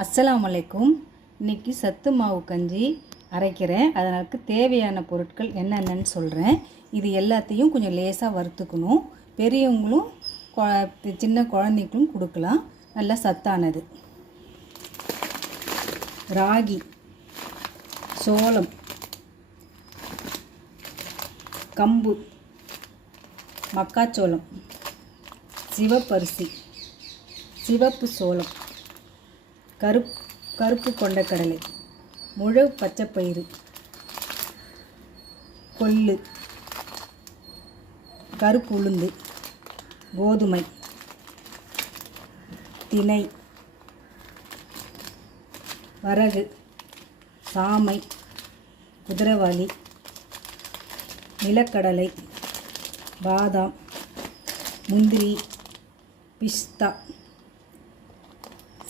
அஸ்ஸலாமு அலைக்கும். இன்றைக்கி சத்து மாவு கஞ்சி அரைக்கிறேன். அதற்கு தேவையான பொருட்கள் என்னென்னு சொல்கிறேன். இது எல்லாத்தையும் கொஞ்சம் லேசாக வறுத்துக்கணும். பெரியவங்களும் சின்ன குழந்தைங்களும் கொடுக்கலாம். நல்லா சத்தானது. ராகி, சோளம், கம்பு, மக்காச்சோளம், சிவப்பரிசி, சிவப்பு சோளம், கருப்பு கொண்டக்கடலை, முழு பச்சைப்பயிறு, கொள்ளு, கருப்பு உளுந்து, கோதுமை, திணை, வரகு, சாமை, குதிரைவாலி, நிலக்கடலை, பாதாம், முந்திரி, பிஸ்தா,